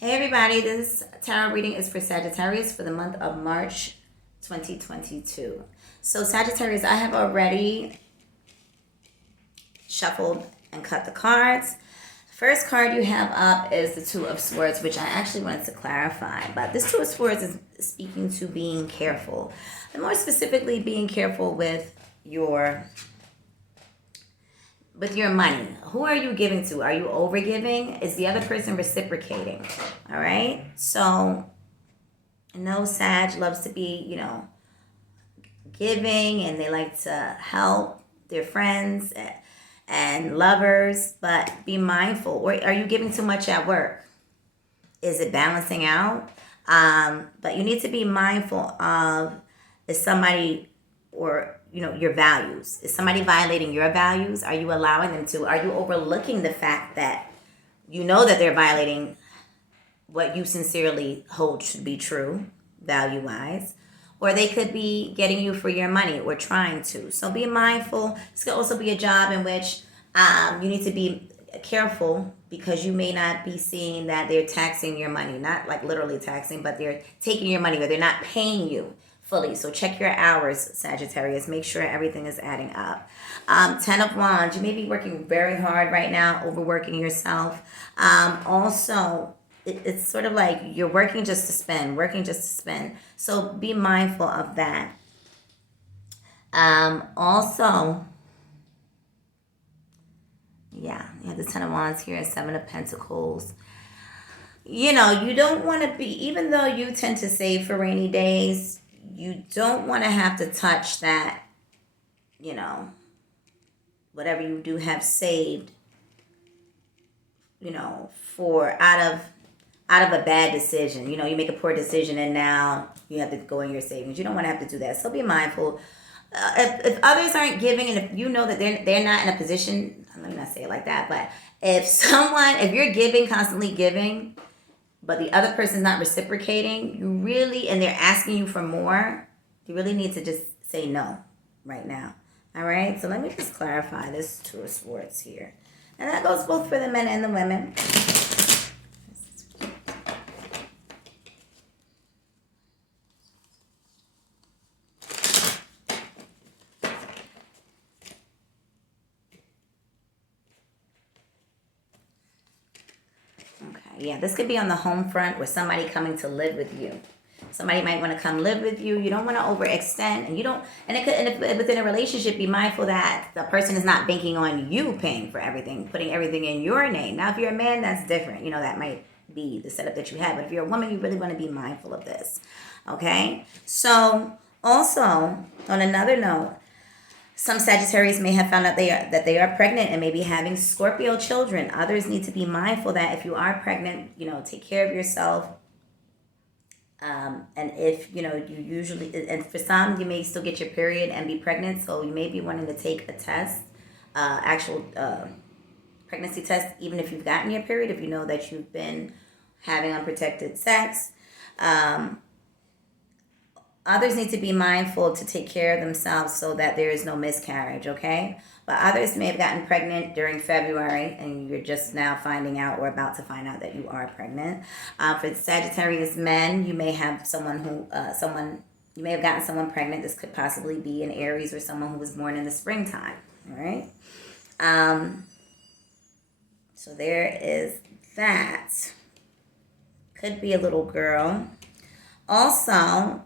Hey everybody, this tarot reading is for Sagittarius for the month of March 2022. So Sagittarius, I have already shuffled and cut the cards. First card you have up is the Two of Swords, which I actually wanted to clarify. But this Two of Swords is speaking to being careful. And more specifically, being careful with your money. Who are you giving to? Are you overgiving? Is the other person reciprocating? All right. So I know Sag loves to be, giving, and they like to help their friends and lovers, but be mindful. Or are you giving too much at work? Is it balancing out? But you need to be mindful of, is somebody, or your values. Is somebody violating your values? Are you allowing them to? Are you overlooking the fact that you know that they're violating what you sincerely hold should be true, value-wise? Or they could be getting you for your money or trying to. So be mindful. This could also be a job in which you need to be careful, because you may not be seeing that they're taxing your money. Not like literally taxing, but they're taking your money, or they're not paying you fully. So check your hours, Sagittarius. Make sure everything is adding up. Ten of Wands. You may be working very hard right now, overworking yourself. Also, it's sort of like you're working just to spend, So be mindful of that. Also, yeah, you have the Ten of Wands here and Seven of Pentacles. You don't want to be, even though you tend to save for rainy days, you don't want to have to touch that, whatever you do have saved, for out of a bad decision. You make a poor decision and now you have to go in your savings. You don't want to have to do that. So be mindful. If others aren't giving, and if you know that they're not in a position, let me not say it like that, but if you're giving, constantly giving, but the other person's not reciprocating, and they're asking you for more, you really need to just say no right now. All right? So let me just clarify this Two of Swords here. And that goes both for the men and the women. Yeah, this could be on the home front, with somebody coming to live with you. Somebody might want to come live with you. You don't want to overextend, and if within a relationship, be mindful that the person is not banking on you paying for everything, putting everything in your name. Now, if you're a man, that's different. That might be the setup that you have. But if you're a woman, you really want to be mindful of this. Okay? So, also, on another note, some Sagittarius may have found out that they are pregnant and may be having Scorpio children. Others need to be mindful that if you are pregnant, take care of yourself. And if, you usually, and for some, you may still get your period and be pregnant. So you may be wanting to take a test, actual pregnancy test, even if you've gotten your period, if you know that you've been having unprotected sex. Others need to be mindful to take care of themselves so that there is no miscarriage, okay? But others may have gotten pregnant during February, and you're just now finding out, or about to find out, that you are pregnant. For Sagittarius men, you may have you may have gotten someone pregnant. This could possibly be an Aries, or someone who was born in the springtime, all right? So there is that. Could be a little girl. Also,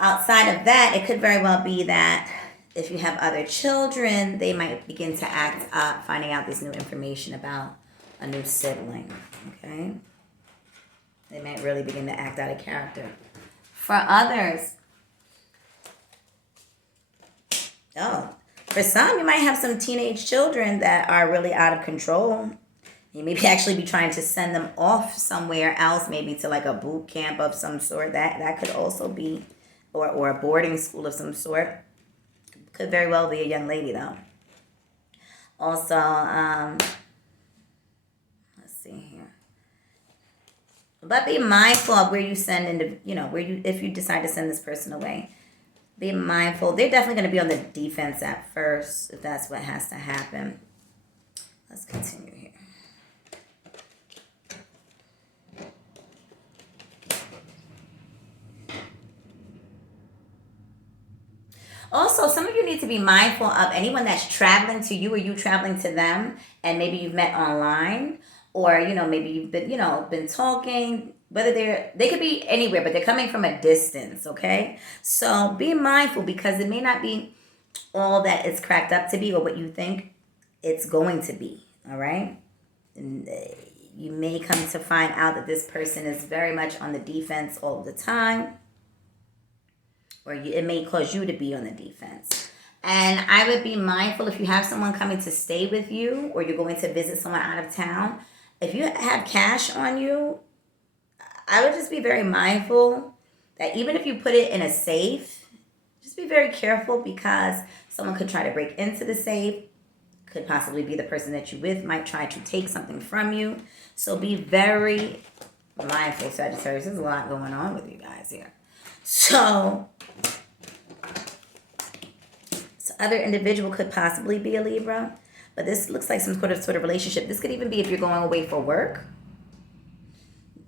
outside of that, it could very well be that if you have other children, they might begin to act up, finding out this new information about a new sibling, okay? They might really begin to act out of character. For others, for some, you might have some teenage children that are really out of control. You maybe actually be trying to send them off somewhere else, maybe to like a boot camp of some sort. That could also be, or a boarding school of some sort. Could very well be a young lady, though. Also, let's see here. But be mindful of where you send if you decide to send this person away. Be mindful. They're definitely going to be on the defense at first, if that's what has to happen. Let's continue here. Also, some of you need to be mindful of anyone that's traveling to you or you traveling to them, and maybe you've met online, or maybe you've been been talking. Whether they could be anywhere, but they're coming from a distance. Okay, so be mindful because it may not be all that it's cracked up to be or what you think it's going to be. All right, and you may come to find out that this person is very much on the defense all the time, or it may cause you to be on the defense. And I would be mindful if you have someone coming to stay with you or you're going to visit someone out of town. If you have cash on you, I would just be very mindful that even if you put it in a safe, just be very careful because someone could try to break into the safe, could possibly be the person that you're with, might try to take something from you. So be very mindful, Sagittarius. There's a lot going on with you guys here. So other individual could possibly be a Libra, but this looks like some sort of relationship. This could even be if you're going away for work.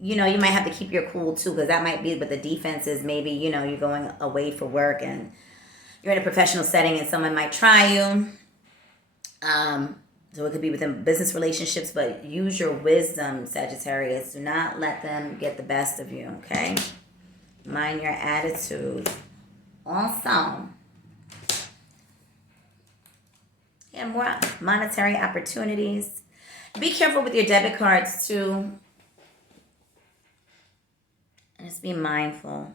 You might have to keep your cool too, because that might be what the defense is. Maybe, you're going away for work and you're in a professional setting and someone might try you. So it could be within business relationships, but use your wisdom, Sagittarius. Do not let them get the best of you, okay? Mind your attitude. Also, more monetary opportunities. Be careful with your debit cards too. And just be mindful.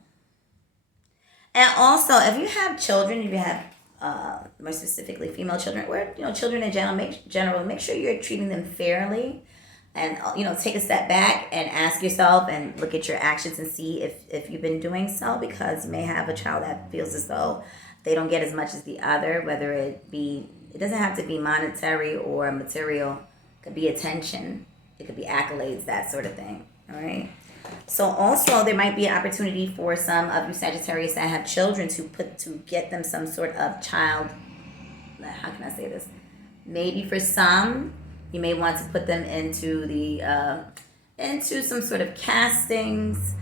And also, if you have children, if you have more specifically female children, or children in general, make sure you're treating them fairly. And take a step back and ask yourself and look at your actions and see if you've been doing so, because you may have a child that feels as though they don't get as much as the other, whether it doesn't have to be monetary or material. It could be attention. It could be accolades, that sort of thing. All right. So also there might be an opportunity for some of you Sagittarius that have children to get them some sort of child. How can I say this? Maybe for some, you may want to put them into into some sort of castings,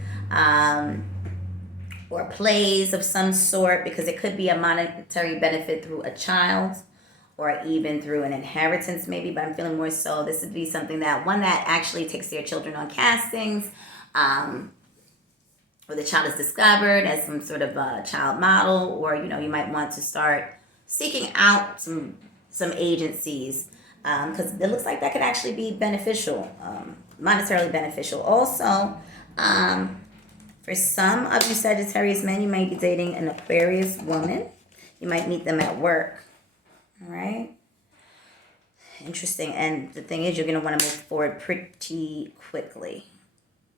or plays of some sort, because it could be a monetary benefit through a child, or even through an inheritance maybe, but I'm feeling more so this would be something that actually takes their children on castings, or the child is discovered as some sort of a child model, or you might want to start seeking out some agencies, because it looks like that could actually be beneficial, monetarily beneficial. Also, for some of you Sagittarius men, you might be dating an Aquarius woman. You might meet them at work. All right. Interesting. And the thing is, you're going to want to move forward pretty quickly.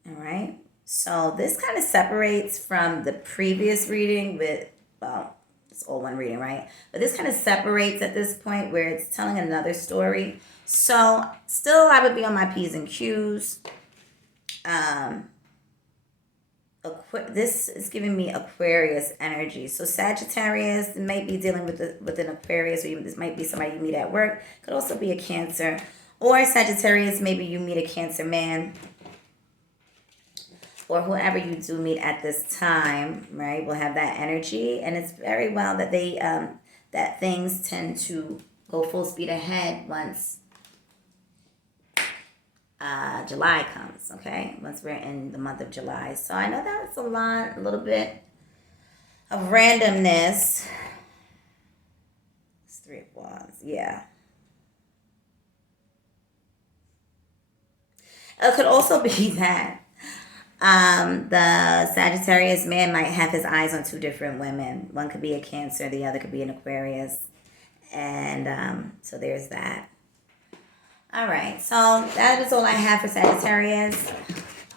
All right. So this kind of separates from the previous reading it's all one reading, right? But this kind of separates at this point where it's telling another story. So still, I would be on my P's and Q's. This is giving me Aquarius energy. So Sagittarius might be dealing with an Aquarius, or this might be somebody you meet at work. Could also be a Cancer. Or Sagittarius, maybe you meet a Cancer man, or whoever you do meet at this time, right, will have that energy. And it's very well that they that things tend to go full speed ahead once July comes, okay? Once we're in the month of July. So I know that was a little bit of randomness. It's 3 of Wands, yeah. It could also be that the Sagittarius man might have his eyes on 2 different women. One could be a Cancer, the other could be an Aquarius. And so there's that. All right, so that is all I have for Sagittarius.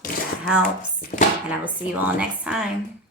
That helps. And I will see you all next time.